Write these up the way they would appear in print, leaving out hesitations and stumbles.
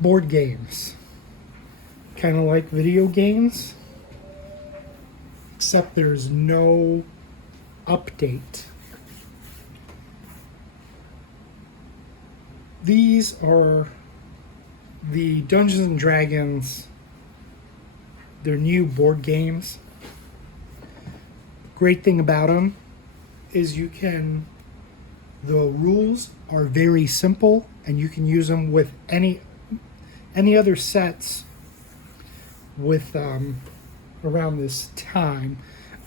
board games. Kind of like video games, except there's no update. These are the Dungeons and Dragons, their new board games. Great thing about them is the rules are very simple and you can use them with any other sets with around this time.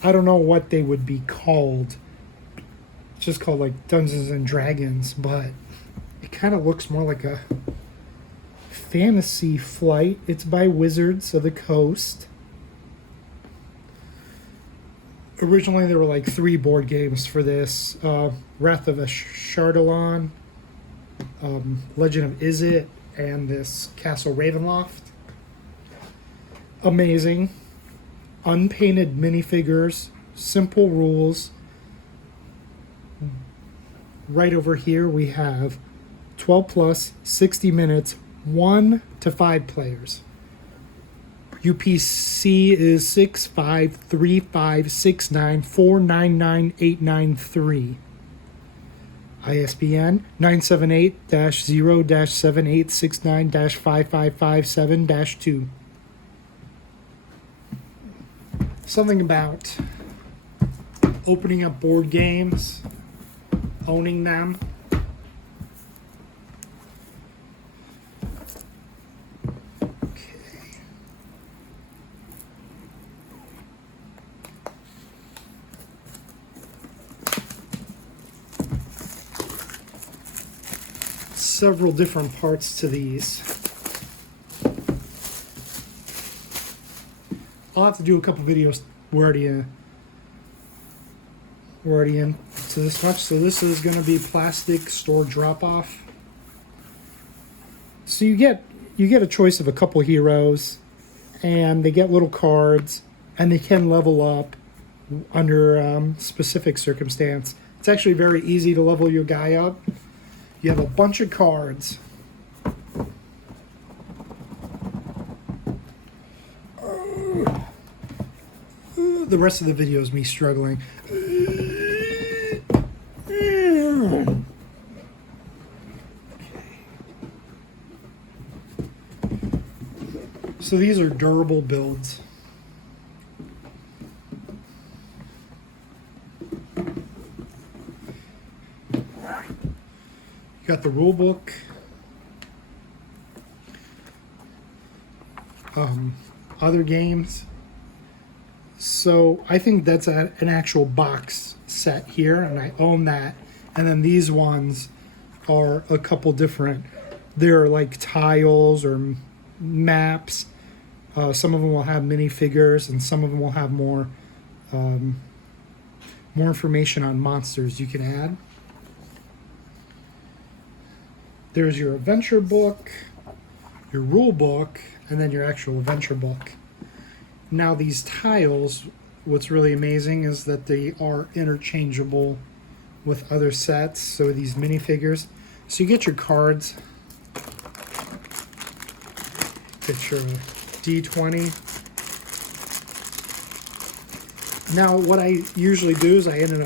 I don't know what they would be called. It's just called like Dungeons and Dragons, but it kind of looks more like a fantasy flight. It's by Wizards of the Coast. Originally there were like 3 board games for this. Wrath of Ashardalon, Legend of Izzet, and this CastleRavenloft. Amazing. Unpainted minifigures, simple rules. Right over here we have 12 plus, 60 minutes, 1 to 5 players. UPC is 6535694998993. ISBN 978-0-7869-5557-2. Something about opening up board games, owning them. Several different parts to these. I'll have to do a couple videos. We're already into this much. So this is going to be plastic store drop off. So you get a choice of a couple heroes, and they get little cards, and they can level up under specific circumstance. It's actually very easy to level your guy up. You have a bunch of cards. The rest of the video is me struggling. So these are durable builds. Got the rule book, other games. So I think that's an actual box set here, and I own that. And then these ones are a couple different. They're like tiles or maps. Some of them will have minifigures, and some of them will have more information on monsters you can add. There's your adventure book, your rule book, and then your actual adventure book. Now these tiles, what's really amazing is that they are interchangeable with other sets. So these minifigures. So you get your cards, get your D20. Now what I usually do is I end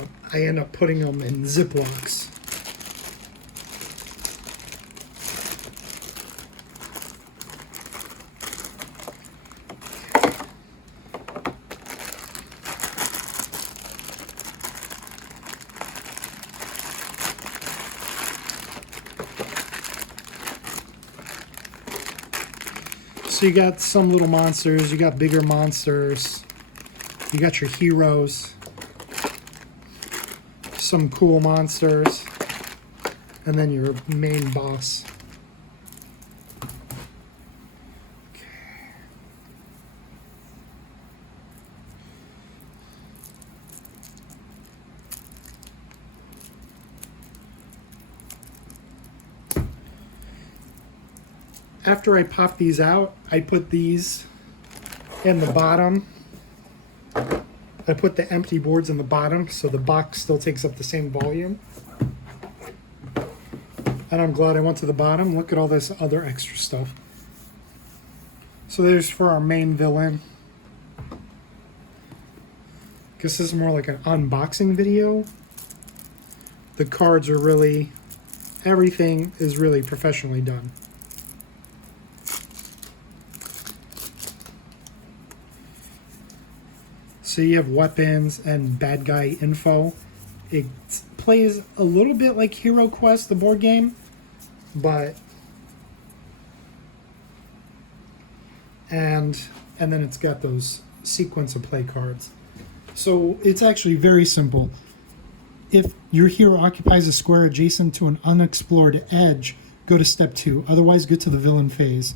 up putting them in Ziplocs. So you got some little monsters, you got bigger monsters, you got your heroes, some cool monsters, and then your main boss. After I pop these out, I put these in the bottom. I put the empty boards in the bottom so the box still takes up the same volume. And I'm glad I went to the bottom. Look at all this other extra stuff. So there's for our main villain. Guess this is more like an unboxing video. The cards are really, everything is really professionally done. So you have weapons and bad guy info. It plays a little bit like HeroQuest, the board game, but and then it's got those sequence of play cards. So it's actually very simple. If your hero occupies a square adjacent to an unexplored edge, go to step 2. Otherwise, go to the villain phase.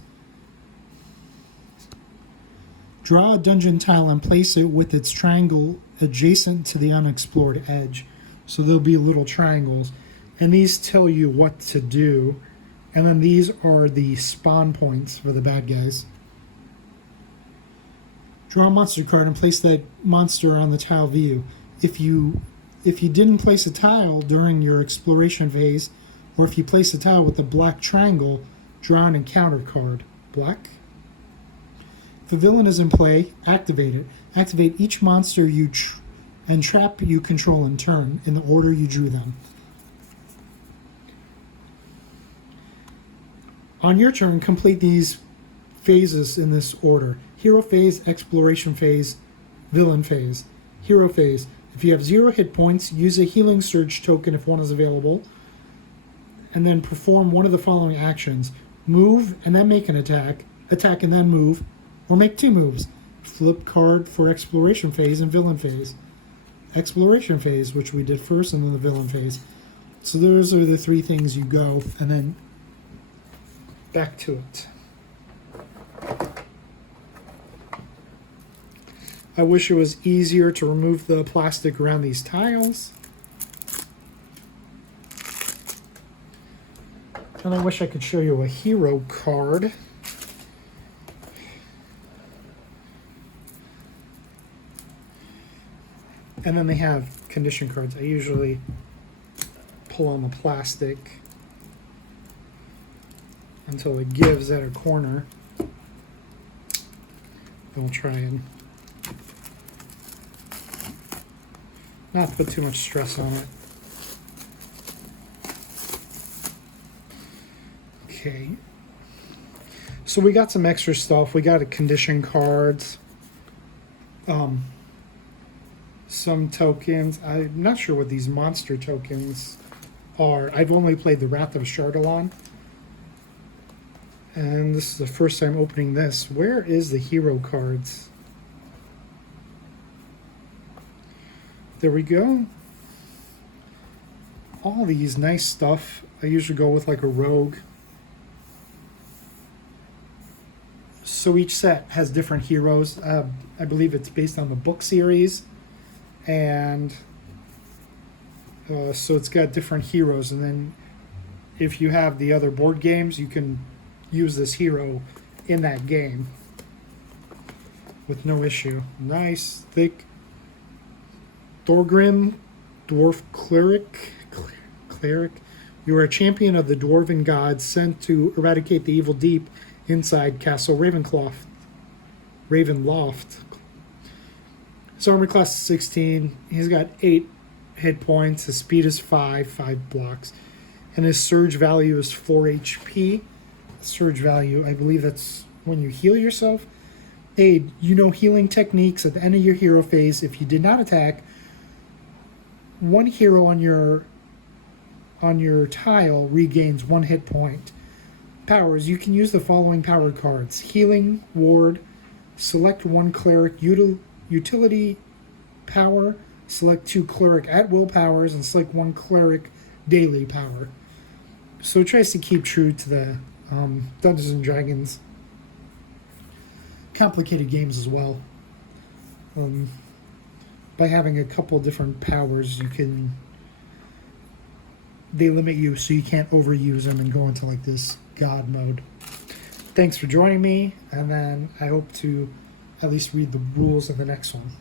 Draw a dungeon tile and place it with its triangle adjacent to the unexplored edge. So there'll be little triangles. And these tell you what to do. And then these are the spawn points for the bad guys. Draw a monster card and place that monster on the tile view. If you didn't place a tile during your exploration phase, or if you place a tile with a black triangle, draw an encounter card. Black. If a villain is in play, activate it. Activate each monster and trap you control in turn, in the order you drew them. On your turn, complete these phases in this order. Hero phase, exploration phase, villain phase. Hero phase. If you have 0 hit points, use a healing surge token if one is available, and then perform one of the following actions. Move and then make an attack, attack and then move, or make 2 moves. Flip card for exploration phase and villain phase. Exploration phase, which we did first, and then the villain phase. So those are the 3 things you go, and then back to it. I wish it was easier to remove the plastic around these tiles. And I wish I could show you a hero card. And then they have condition cards. I usually pull on the plastic until it gives at a corner. Then we'll try and not put too much stress on it. Okay. So we got some extra stuff. We got a condition cards. Some tokens. I'm not sure what these monster tokens are. I've only played the Wrath of Chardalon. And this is the first time opening this. Where is the hero cards? There we go. All these nice stuff. I usually go with like a rogue. So each set has different heroes. I believe it's based on the book series. And so it's got different heroes. And then if you have the other board games, you can use this hero in that game with no issue. Nice, thick. Thorgrim, Dwarf Cleric. You are a champion of the Dwarven gods sent to eradicate the evil deep inside CastleRavenloft. His armor class is 16. He's got 8 hit points. His speed is 5 blocks. And his surge value is 4 HP. Surge value, I believe that's when you heal yourself. Aid, you know healing techniques at the end of your hero phase. If you did not attack, one hero on your tile regains 1 hit point. Powers, you can use the following power cards. Healing, Ward, select 1 cleric utility power, select 2 cleric at will powers, and select 1 cleric daily power. So it tries to keep true to the Dungeons and Dragons complicated games as well. By having a couple different powers, they limit you so you can't overuse them and go into like this god mode. Thanks for joining me, and then I hope to at least read the rules of the next one.